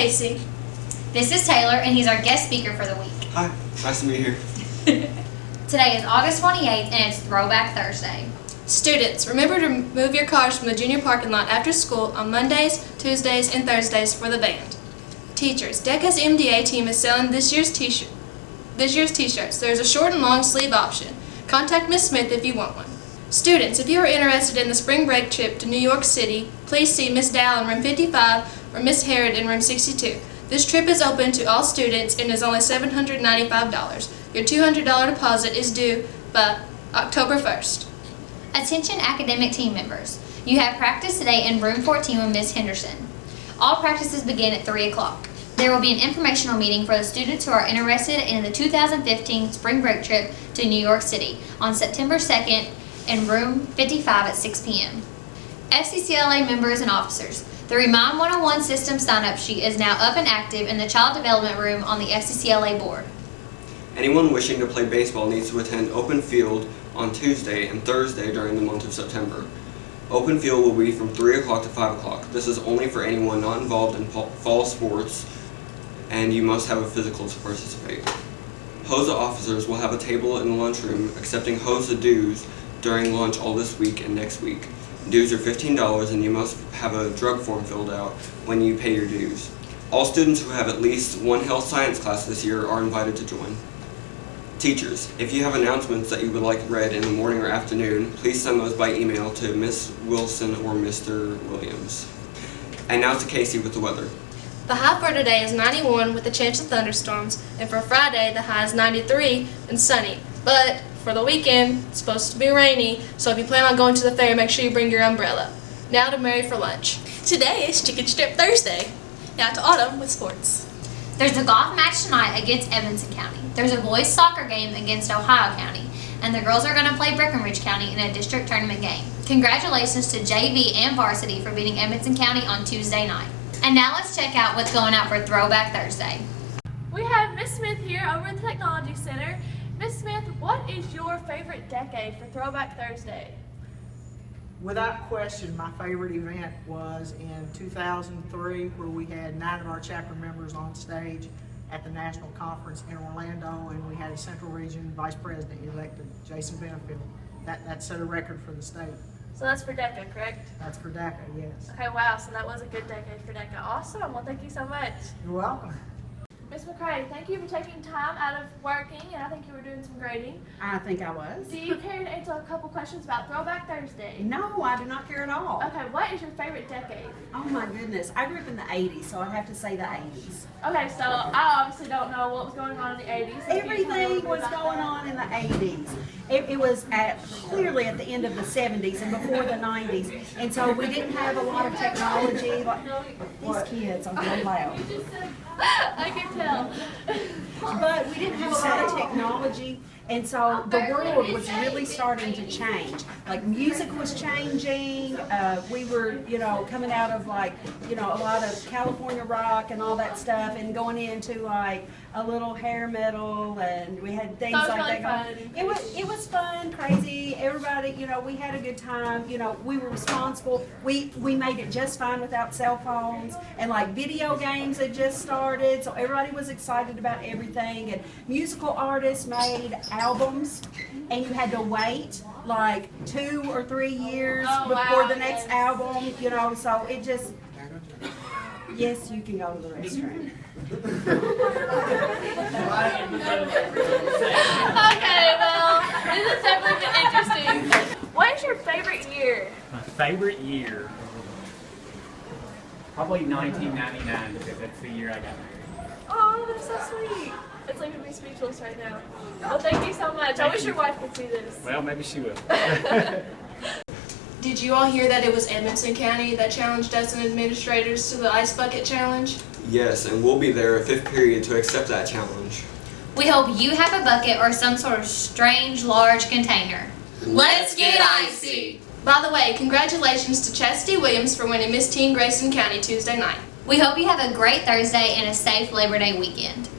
Kacie. This is Taylor, and he's our guest speaker for the week. Hi, nice to be here. Today is August 28th, and it's Throwback Thursday. Students, remember to move your cars from the junior parking lot after school on Mondays, Tuesdays, and Thursdays for the band. Teachers, DECA's MDA team is selling this year's t-shirts. There is a short and long sleeve option. Contact Miss Smith if you want one. Students, if you are interested in the spring break trip to New York City, please see Miss Dow in room 55 or Miss Harrod in room 62. This trip is open to all students and is only $795. Your $200 deposit is due by October 1st. Attention academic team members. You have practice today in room 14 with Miss Henderson. All practices begin at 3 o'clock. There will be an informational meeting for the students who are interested in the 2015 spring break trip to New York City on September 2nd in room 55 at 6 p.m. FCCLA members and officers. The Remind 101 system sign-up sheet is now up and active in the Child Development Room on the FCCLA board. Anyone wishing to play baseball needs to attend open field on Tuesday and Thursday during the month of September. Open field will be from 3 o'clock to 5 o'clock. This is only for anyone not involved in fall sports, and you must have a physical to participate. HOSA officers will have a table in the lunchroom accepting HOSA dues during lunch all this week and next week. Dues are $15 and you must have a drug form filled out when you pay your dues. All students who have at least one health science class this year are invited to join. Teachers, if you have announcements that you would like read in the morning or afternoon, please send those by email to Miss Wilson or Mr. Williams. And now to Kacie with the weather. The high for today is 91 with a chance of thunderstorms, and for Friday the high is 93 and sunny. But for the weekend, it's supposed to be rainy, so if you plan on going to the fair, make sure you bring your umbrella. Now to Mary for lunch. Today is Chicken Strip Thursday. Now to Autumn with sports. There's a golf match tonight against Evanston County. There's a boys soccer game against Ohio County. And the girls are going to play Breckenridge County in a district tournament game. Congratulations to JV and varsity for beating Evanston County on Tuesday night. And now let's check out what's going out for Throwback Thursday. We have Miss Smith here over at the Technology Center. Miss Smith, what is your favorite decade for Throwback Thursday? Without question, my favorite event was in 2003, where we had 9 of our chapter members on stage at the national conference in Orlando, and we had a Central Region Vice President elected, Jason Benefield. That set a record for the state. So that's for DECA, correct? That's for DACA, yes. Okay, wow, so that was a good decade for DECA. Awesome, well thank you so much. You're welcome. Miss McRae, thank you for taking time out of working, and I think you were doing some grading. I think I was. Do you care to answer a couple questions about Throwback Thursday? No, I do not care at all. Okay, what is your favorite decade? Oh my goodness. I grew up in the 80s, so I'd have to say the 80s. Okay, so I obviously don't know what was going on in the 80s. So Everything was going on in the 80s. It was clearly at the end of the 70s and before the 90s. And so we didn't have a lot of technology. Like, these kids are real loud. I can tell. But we didn't have a lot of technology, and so the world was really starting to change. Like, music was changing. We were, coming out of a lot of California rock and all that stuff, and going into like a little hair metal, and we had things That was like really that. It was fun, crazy. Everybody, we had a good time. We were responsible. We made it just fine without cell phones, and like video games had just started, so everybody was excited about everything. And musical artists made albums, and you had to wait like 2 or 3 years before the next album. So it just. Yes, you can go to the restroom. Okay, well, this has definitely been interesting. What is your favorite year? My favorite year? Probably 1999, because that's the year I got married. Oh, that's so sweet. It's leaving me speechless right now. Well, thank you so much. I wish your wife could see this. Well, maybe she will. Did you all hear that it was Evanston County that challenged us and administrators to the Ice Bucket Challenge? Yes, and we'll be there at 5th period to accept that challenge. We hope you have a bucket or some sort of strange large container. Let's get icy! By the way, congratulations to Chastity Williams for winning Miss Teen Grayson County Tuesday night. We hope you have a great Thursday and a safe Labor Day weekend.